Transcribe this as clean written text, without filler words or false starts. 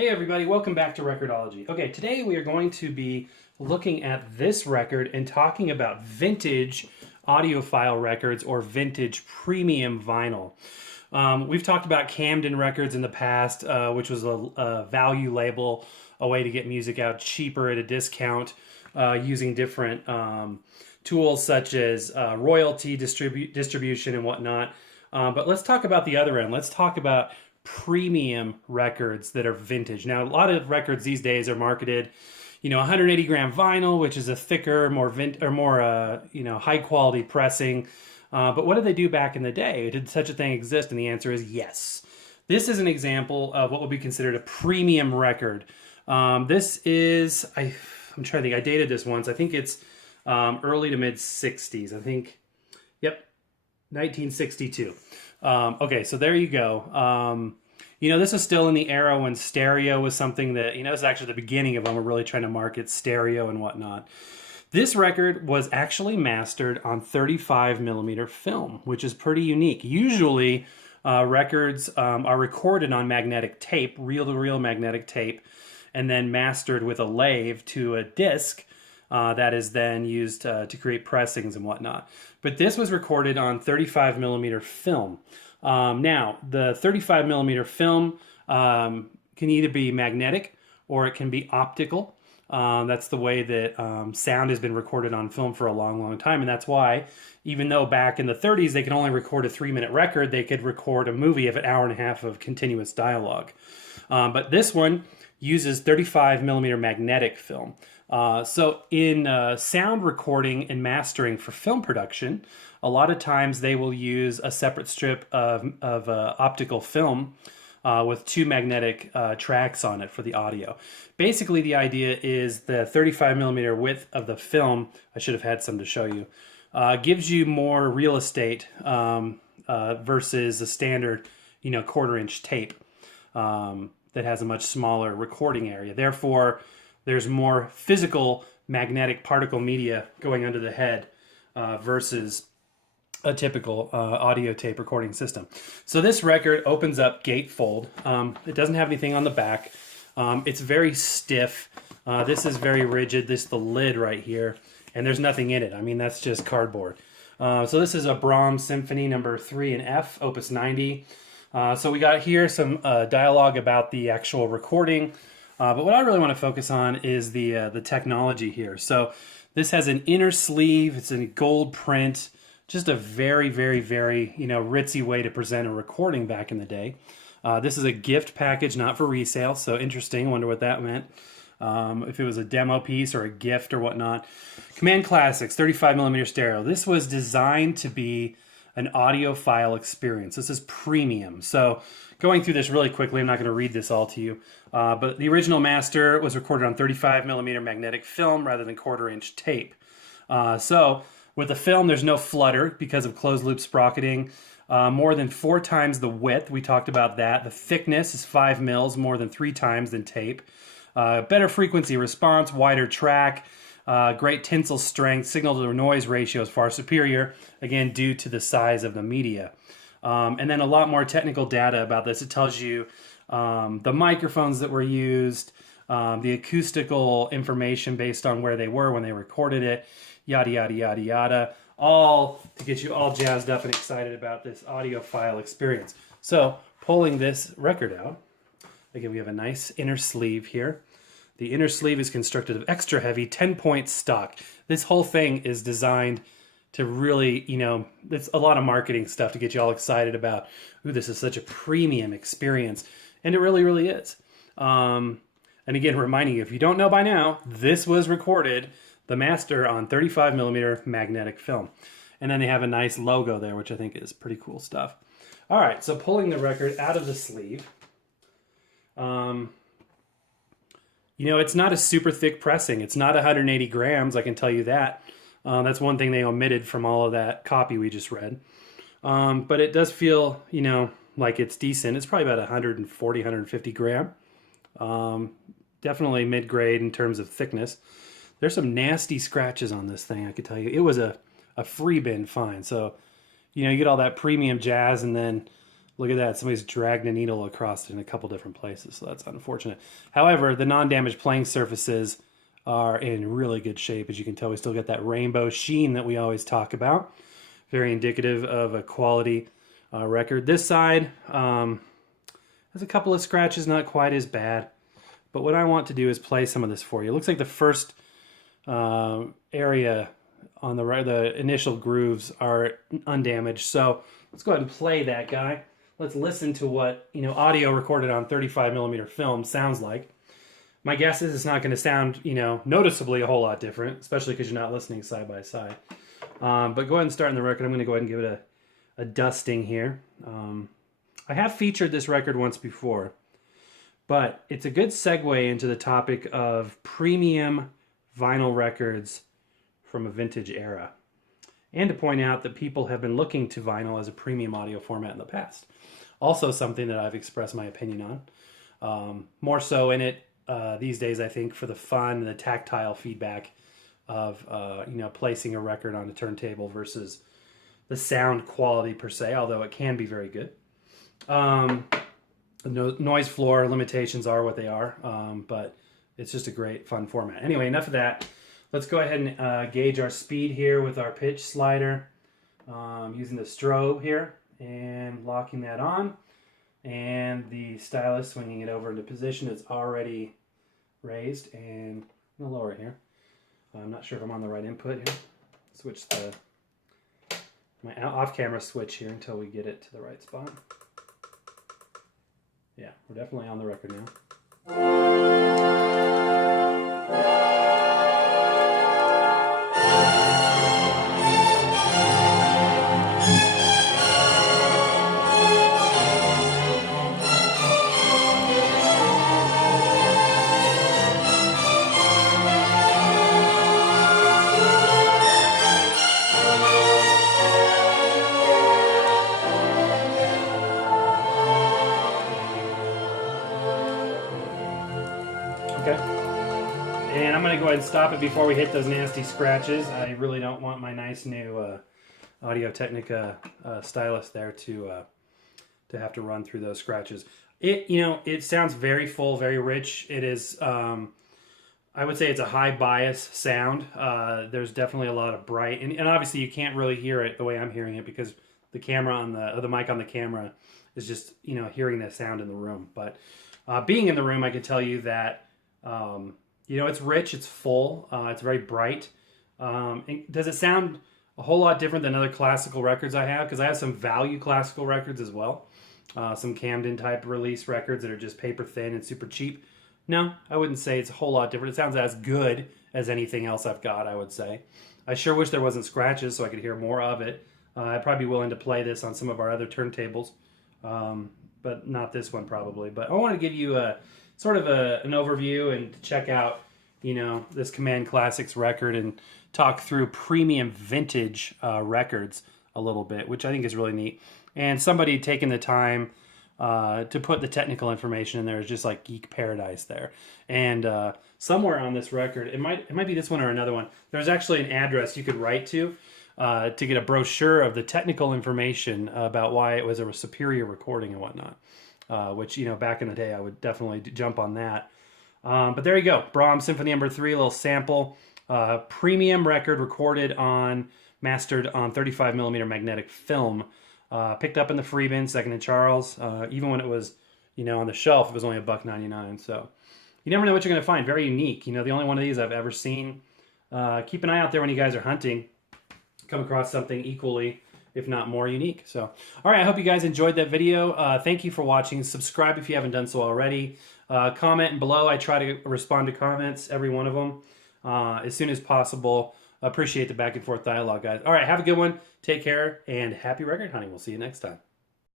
Hey everybody, welcome back to Record-ology. Okay, today we are going to be looking at this record and talking about vintage audiophile records or vintage premium vinyl. We've talked about Camden Records in the past, which was a value label, a way to get music out cheaper at a discount using different tools such as royalty distribution and whatnot. But let's talk about the other end. Let's talk about premium records that are vintage. Now, a lot of records these days are marketed, 180 gram vinyl, which is a thicker, more high quality pressing. But what did they do back in the day? Did such a thing exist? And the answer is yes. This is an example of what would be considered a premium record. This is, I'm trying to think, I dated this once. I think it's early to mid 60s. I think, yep, 1962. Okay, so there you go. This is still in the era when stereo was something that, it's actually the beginning of when we're really trying to market stereo and whatnot. This record was actually mastered on 35 millimeter film, which is pretty unique. Usually, records are recorded on magnetic tape, reel-to-reel magnetic tape, and then mastered with a lathe to a disc that is then used to create pressings and whatnot. But this was recorded on 35 millimeter film. Now, the 35 millimeter film can either be magnetic or it can be optical. That's the way that sound has been recorded on film for a long, long time. And that's why, even though back in the 30s they could only record a 3-minute record, they could record a movie of an hour and a half of continuous dialogue. But this one uses 35 millimeter magnetic film. So in sound recording and mastering for film production, a lot of times they will use a separate strip of optical film with 2 magnetic tracks on it for the audio. Basically, the idea is the 35 millimeter width of the film, I should have had some to show you, gives you more real estate versus a standard, 1/4-inch tape that has a much smaller recording area. Therefore, there's more physical magnetic particle media going under the head versus a typical audio tape recording system. So this record opens up gatefold. It doesn't have anything on the back. It's very stiff. This is very rigid. This is the lid right here, and there's nothing in it. I mean, that's just cardboard. So this is a Brahms Symphony number 3 in F, Opus 90. So we got here some dialogue about the actual recording. But what I really want to focus on is the technology here. So this has an inner sleeve. It's in gold print. Just a very, very, very, ritzy way to present a recording back in the day. This is a gift package, not for resale. So interesting. I wonder what that meant. If it was a demo piece or a gift or whatnot. Command Classics, 35 millimeter stereo. This was designed to be an audiophile experience. This is premium. So going through this really quickly, I'm not going to read this all to you. But the original master was recorded on 35 millimeter magnetic film rather than 1/4-inch tape. So with the film, there's no flutter because of closed loop sprocketing. More than 4 times the width. We talked about that. The thickness is 5 mils, more than 3 times than tape. Better frequency response, wider track. Great tensile strength, signal to noise ratio is far superior, again, due to the size of the media. And then a lot more technical data about this. It tells you the microphones that were used, the acoustical information based on where they were when they recorded it, yada, yada, yada, yada, all to get you all jazzed up and excited about this audiophile experience. So pulling this record out, again, we have a nice inner sleeve here. The inner sleeve is constructed of extra heavy 10-point stock. This whole thing is designed to really, it's a lot of marketing stuff to get you all excited about, ooh, this is such a premium experience. And it really, really is. And again, reminding you, if you don't know by now, this was recorded, the master, on 35 millimeter magnetic film. And then they have a nice logo there, which I think is pretty cool stuff. All right, so pulling the record out of the sleeve. It's not a super thick pressing. It's not 180 grams, I can tell you that. That's one thing they omitted from all of that copy we just read. But it does feel, like it's decent. It's probably about 140, 150 gram. Definitely mid-grade in terms of thickness. There's some nasty scratches on this thing, I could tell you. It was a free bin find. So, you get all that premium jazz and then Look at that. Somebody's dragged a needle across it in a couple different places, so that's unfortunate. However, the non-damaged playing surfaces are in really good shape. As you can tell, we still get that rainbow sheen that we always talk about. Very indicative of a quality record. This side has a couple of scratches, not quite as bad. But what I want to do is play some of this for you. It looks like the first area on the right, the initial grooves are undamaged. So let's go ahead and play that guy. Let's listen to what, audio recorded on 35mm film sounds like. My guess is it's not going to sound, noticeably a whole lot different, especially because you're not listening side by side. But go ahead and start in the record. I'm going to go ahead and give it a dusting here. I have featured this record once before, but it's a good segue into the topic of premium vinyl records from a vintage era. And to point out that people have been looking to vinyl as a premium audio format in the past. Also something that I've expressed my opinion on. More so in it these days, I think, for the fun and the tactile feedback of placing a record on a turntable versus the sound quality per se, although it can be very good. Noise floor limitations are what they are, but it's just a great fun format. Anyway, enough of that. Let's go ahead and gauge our speed here with our pitch slider, using the strobe here and locking that on, and the stylus swinging it over into position. It's already raised, and I'm going to lower it here. I'm not sure if I'm on the right input here. Switch my off-camera switch here until we get it to the right spot. Yeah, we're definitely on the record now. Okay. And I'm going to go ahead and stop it before we hit those nasty scratches. I really don't want my nice new Audio-Technica stylus there to have to run through those scratches. It sounds very full, very rich. It is, I would say it's a high bias sound. There's definitely a lot of bright, and obviously you can't really hear it the way I'm hearing it because the camera on the mic on the camera is just, hearing the sound in the room. But being in the room, I can tell you that it's rich, it's full, it's very bright. Does it sound a whole lot different than other classical records I have? Because I have some value classical records as well. Some Camden type release records that are just paper thin and super cheap. No, I wouldn't say it's a whole lot different. It sounds as good as anything else I've got, I would say. I sure wish there wasn't scratches so I could hear more of it. I'd probably be willing to play this on some of our other turntables, but not this one probably. But I want to give you an overview and to check out, this Command Classics record and talk through premium vintage records a little bit, which I think is really neat. And somebody taking the time to put the technical information in there is just like geek paradise there. And somewhere on this record, it might be this one or another one, there's actually an address you could write to get a brochure of the technical information about why it was a superior recording and whatnot. Which, back in the day, I would definitely jump on that. But there you go. Brahms Symphony No. 3, a little sample. Premium record recorded mastered on 35mm magnetic film. Picked up in the free bin, second in Charles. Even when it was, on the shelf, it was only $1.99. So you never know what you're going to find. Very unique. The only one of these I've ever seen. Keep an eye out there when you guys are hunting. Come across something equally, if not more unique. So, all right, I hope you guys enjoyed that video. Thank you for watching. Subscribe if you haven't done so already. Comment below. I try to respond to comments, every one of them, as soon as possible. Appreciate the back and forth dialogue, guys. All right, have a good one. Take care, and happy record hunting. We'll see you next time.